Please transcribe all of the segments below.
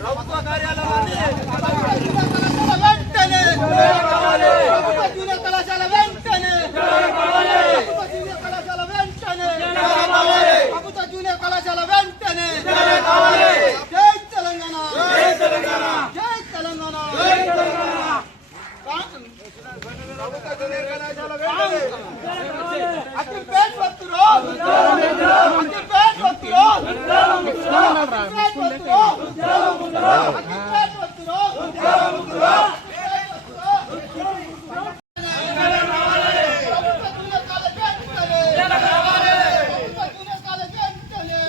ప్రభుత్వ కార్యాలయాన్ని వెంటనే ప్రభుత్వ జూనియర్ కళాశాల వెంటనే ప్రభుత్వ జూనియర్ కళాశాల వెంటనే ప్రభుత్వ జూనియర్ కళాశాల వెంటనే జై తెలంగాణ జై తెలంగాణ ప్రభుత్వ జూనియర్ కళాశాల వెంటనే అఖిల్పేట్ వత్తురో అఖిల్పేట్ వత్తురో అఖిల్పేట్ వత్తురో అఖిల్పేట్ వత్తురో ప్రభుత్వ జూనియర్ కాలేజ్ వెంటనే ప్రభుత్వ జూనియర్ కాలేజ్ వెంటనే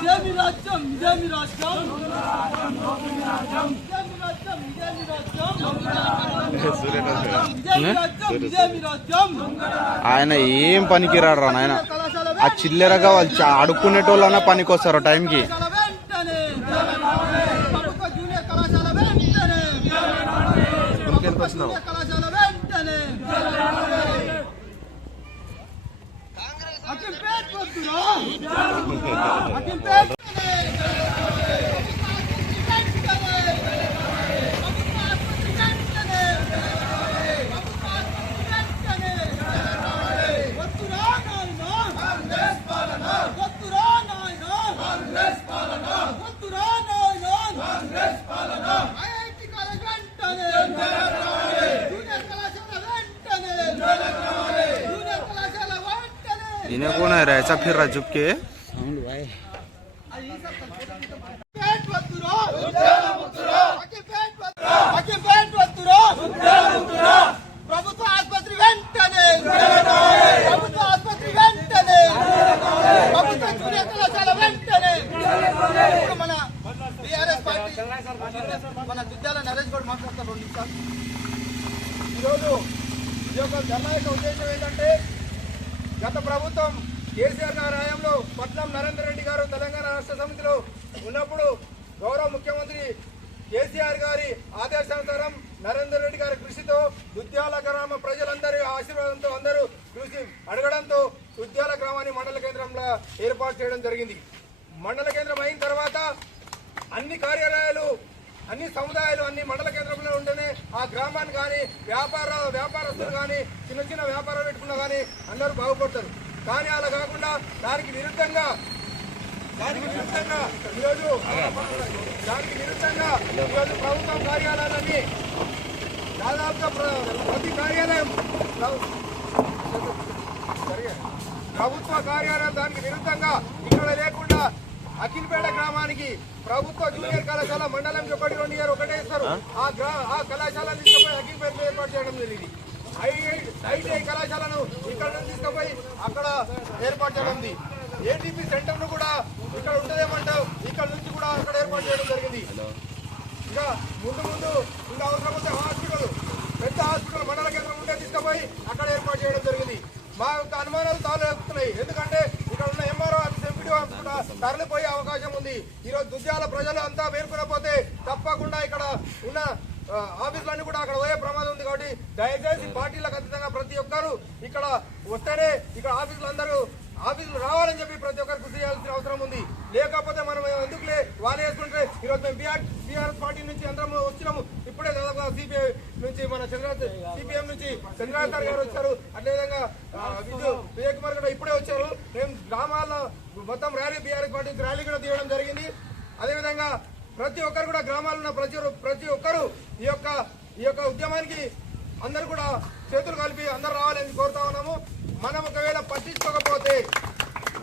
ఇదేమి రాజ్యం ఇదేమి రాజ్యం ఇదేమి రాజ్యం ఇదేమి రాజ్యం ఇదేమి రాజ్యం ఇదేమి రాజ్యం ఆయన ఏం పనికిరాడు రా నాయన? ఆ చిల్లరగా వాళ్ళు చా- అడుక్కునేటోళ్ళన్నా పనికి వస్తారు టైంకి. కళాశాల వెంటనే ప్రభుత్వ జూనియర్ కళాశాల వెంటనే ప్రభుత్వ జూనియర్ కళాశాల వెంటనే అఖిల్పేట్ వద్దురా అఖిల్పేట్ వద్దురా నాయనా వద్దురా నాయనా వద్దురా నాయనా ఐఐటి కాలేజ్ వెంటనే జూనియర్ కళాశాల వెంటనే జూనియర్ కళాశాల వెంటనే इन्हें कौन है ऐसा फिर रहा चुप के పేట్ వద్దురా అఖిల్ పేట్ వద్దురా అఖిల్ పేట్ వద్దురా ప్రభుత్వ ఆసుపత్రి వెంటనే ప్రభుత్వ ఆసుపత్రి వెంటనే ప్రభుత్వ జూనియర్ కళాశాల వెంటనే ఇప్పుడు మన బీఆర్ఎస్ పార్టీ మన దుద్యాల నరేష్ గౌడ్ మాట్లాడతారు రెండు నిమిషాలు ఈరోజు ఈ యొక్క ధర్నా యొక్క ఉద్దేశం ఏంటంటే గత ప్రభుత్వం కేసీఆర్ గారి హయాంలో పట్నం నరేందర్ రెడ్డి గారు తెలంగాణ రాష్ట్ర సమితిలో ఉన్నప్పుడు గౌరవ ముఖ్యమంత్రి కేసీఆర్ గారి ఆదేశానుసారం నరేందర్ రెడ్డి గారి కృషితో దుద్యాల గ్రామ ప్రజలందరి ఆశీర్వాదంతో అందరూ కృషి అడగడంతో దుద్యాల గ్రామాన్ని మండల కేంద్రంలో ఏర్పాటు చేయడం జరిగింది. మండల కేంద్రం అయిన తర్వాత అన్ని కార్యాలయాలు అన్ని సముదాయాలు అన్ని మండల కేంద్రంలో ఉంటేనే ఆ గ్రామాన్ని కానీ వ్యాపార వ్యాపారస్తులు కానీ చిన్న చిన్న వ్యాపారాలు పెట్టుకున్నా కానీ అందరూ బాగుపడతారు. కానీ అలా కాకుండా దానికి విరుద్ధంగా దానికి విరుద్ధంగా ఈరోజు దానికి విరుద్ధంగా ఈరోజు ప్రభుత్వం కార్యాలయాలన్నీ దాదాపుగా ప్రతి కార్యాలయం ప్రభుత్వ కార్యాలయం దానికి విరుద్ధంగా ఇక్కడ లేకుండా అఖిల్పేట గ్రామానికి ప్రభుత్వ జూనియర్ కళాశాల మండలంకి ఒకటి రెండు ఇయర్ ఒకటే ఇస్తారు. ఆ? గ్రా ఆ కళాశాల తీసుకుపోయి అఖిల్పేటలో ఏర్పాటు చేయడం జరిగింది. ఐటీఐ కళాశాలను ఇక్కడ నుంచి తీసుకుపోయి అక్కడ ఏర్పాటు చేయడం ఉంది. ఏటీపీ సెంటర్ను కూడా ఇక్కడ ఉంటదేమంటావు? ఇక్కడ నుంచి కూడా అక్కడ ఏర్పాటు చేయడం జరిగింది. ఇంకా ముందు ముందు ఇంకా అవసరం వస్తే హాస్పిటల్ పెద్ద హాస్పిటల్ మండల కేంద్రం ఉంటే తీసుకుపోయి అక్కడ ఏర్పాటు చేయడం జరిగింది. మా యొక్క అనుమానాలు తాలెత్తున్నాయి ఎందుకంటే ఇక్కడ ఉన్న ఎంఆర్ఓ ఆఫీస్ ఎంపీడీ ఆఫీస్ కూడా తరలిపోయే అవకాశం ఉంది. ఈరోజు దుద్యాల ప్రజలు అంతా వేరుకునపోతే తప్పకుండా ఇక్కడ ఉన్న ఆఫీసులన్నీ కూడా అక్కడ పోయే ప్రమాదం ఉంది కాబట్టి దయచేసి పార్టీలకు అతీతంగా ప్రతి ఒక్కరు ఇక్కడ వస్తేనే ఇక్కడ ఆఫీసులు అందరూ ఆఫీసులు రావాలని చెప్పి ప్రతి ఒక్కరు కృషి చేయాల్సిన అవసరం ఉంది. లేకపోతే మనం ఎందుకులే వాళ్ళు వేసుకుంటే ఈరోజు మేము బీఆర్ బీఆర్ఎస్ పార్టీ నుంచి అందరం వచ్చినాము. ఇప్పుడే దాదాపు సిపిఐ నుంచి మన చంద్ర సిపిఎం నుంచి చంద్రనాథ్ గారు వచ్చారు. అదేవిధంగా ఆ, విజయ్ కుమార్ కూడా ఇప్పుడే వచ్చారు. మేము గ్రామాల్లో మొత్తం ర్యాలీ బీఆర్ఎస్ పార్టీ ర్యాలీ కూడా తీయడం జరిగింది. అదేవిధంగా ప్రతి ఒక్కరు కూడా గ్రామాల్లో ఉన్న ప్రతి ప్రతి ఒక్కరు ఈ యొక్క ఈ యొక్క ఉద్యమానికి అందరూ కూడా చేతులు కలిపి అందరు రావాలని కోరుతా ఉన్నాము. మనం ఒకవేళ పట్టించుకోకపోతే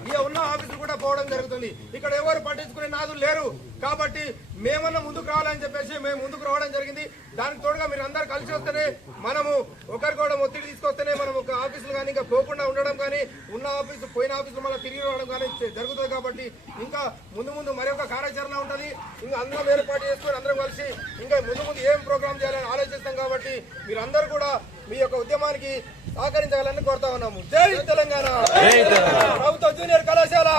ఇక ఉన్న ఆఫీసులు కూడా పోవడం జరుగుతుంది. ఇక్కడ ఎవరు పట్టించుకునే నాదులు లేరు. కాబట్టి మేమన్నా ముందుకు రావాలని చెప్పేసి మేము ముందుకు రావడం జరిగింది. దానికి తోడుగా మీరు అందరు కలిసి వస్తేనే మనము ఒకరికొకరు ఒత్తిడి తీసుకొస్తేనే మనం ఒక ఆఫీసులు కానీ ఇంకా పోకుండా ఉండడం కానీ ఉన్న ఆఫీసు పోయిన ఆఫీసులు మళ్ళీ తిరిగి రావడం కానీ జరుగుతుంది కాబట్టి ఇంకా ముందు ముందు మరొక కార్యాచరణ ఉంటుంది. ఇంకా అందరం ఏర్పాటు చేసుకొని అందరం కలిసి ఇంకా ముందు ముందు ఏం ప్రోగ్రామ్ చేయాలని ఆలోచిస్తాం కాబట్టి మీరు అందరూ కూడా మీ యొక్క ఉద్యమానికి సహకరించాలని కోరుతా ఉన్నాము. జై తెలంగాణ! ప్రభుత్వ జూనియర్ కళాశాల!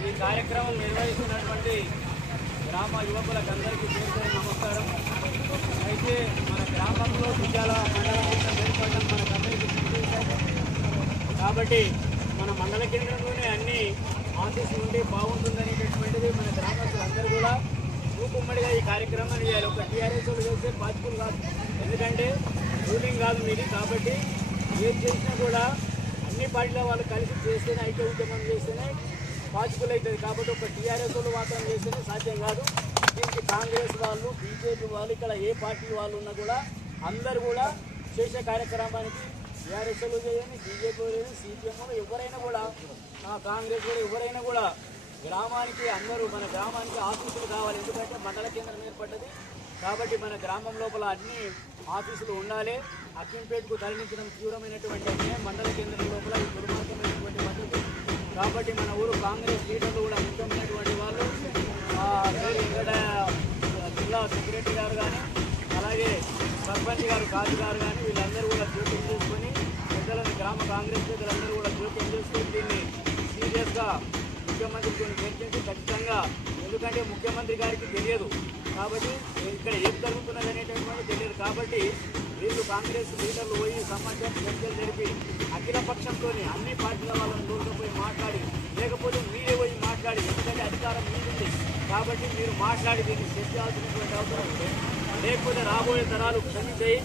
ఈ కార్యక్రమం నిర్వహిస్తున్నటువంటి గ్రామ యువకులకందరికీ నమస్కారం. అయితే మన గ్రామంలో విద్యాల మండల కేంద్రం ఏర్పడడం మనకందరికీ. కాబట్టి మన మండల కేంద్రంలోనే అన్ని ఆఫీసులు ఉండి బాగుంటుందనేటటువంటిది మన గ్రామస్తులందరూ కూడా రూపుమ్మడిగా ఈ కార్యక్రమాన్ని చేయాలి ఒక టీఆర్ఎస్ చేస్తే పాజిబుల్ కాదు. ఎందుకంటే రూలింగ్ కాదు మీది కాబట్టి ఏం చేసినా కూడా అన్ని పార్టీల వాళ్ళు కలిసి చేస్తేనే ఐక్య ఉద్యమం చేస్తేనే పాజిబుల్ అవుతుంది. కాబట్టి ఒక టీఆర్ఎస్ వాళ్ళు మాత్రం చేస్తేనే సాధ్యం కాదు. దీనికి కాంగ్రెస్ వాళ్ళు బీజేపీ వాళ్ళు ఇక్కడ ఏ పార్టీ వాళ్ళు ఉన్నా కూడా అందరూ కూడా చేసే కార్యక్రమానికి టీఆర్ఎస్ వాళ్ళు చేయని బీజేపీ వాళ్ళు సిపిఎం ఎవరైనా కూడా కాంగ్రెస్ వాళ్ళు ఎవరైనా కూడా గ్రామానికి అందరూ మన గ్రామానికి ఆఫీసులు కావాలి. ఎందుకంటే మండల కేంద్రం ఏర్పడ్డది. కాబట్టి మన గ్రామం లోపల అన్ని ఆఫీసులు ఉండాలి. అక్కింపేటకు తరలించడం తీవ్రమైనటువంటి అన్యాయం. మండల కేంద్రం లోపల దుర్మార్గమైనటువంటి పద్ధతి. కాబట్టి మన ఊరు కాంగ్రెస్ లీడర్లు కూడా ముఖ్యమైనటువంటి వాళ్ళు. ఇక్కడ జిల్లా సెక్రటరీ గారు కానీ అలాగే సర్పంచ్ గారు కాజు గారు కానీ వీళ్ళందరూ కూడా జోక్యం చేసుకొని పెద్దలను గ్రామ కాంగ్రెస్ పెద్దలందరూ కూడా జోక్యం చేసుకొని దీన్ని ముఖ్యమంత్రి ముఖ్యమంత్రితో చర్చించి ఖచ్చితంగా ఎందుకంటే ముఖ్యమంత్రి గారికి తెలియదు. కాబట్టి ఇక్కడ ఏం జరుగుతున్నది అనేటటువంటి తెలియదు. కాబట్టి వీళ్ళు కాంగ్రెస్ లీడర్లు పోయి సమాచారం చర్చలు జరిపి అఖిలపక్షంతో అన్ని పార్టీల వాళ్ళని దూరకపోయి మాట్లాడి లేకపోతే మీరే పోయి మాట్లాడి ఎందుకంటే అధికారం మీది కాబట్టి మీరు మాట్లాడి దీన్ని చర్చాల్సినటువంటి అవసరం లేకపోతే రాబోయే తరాలు క్షమించాయి.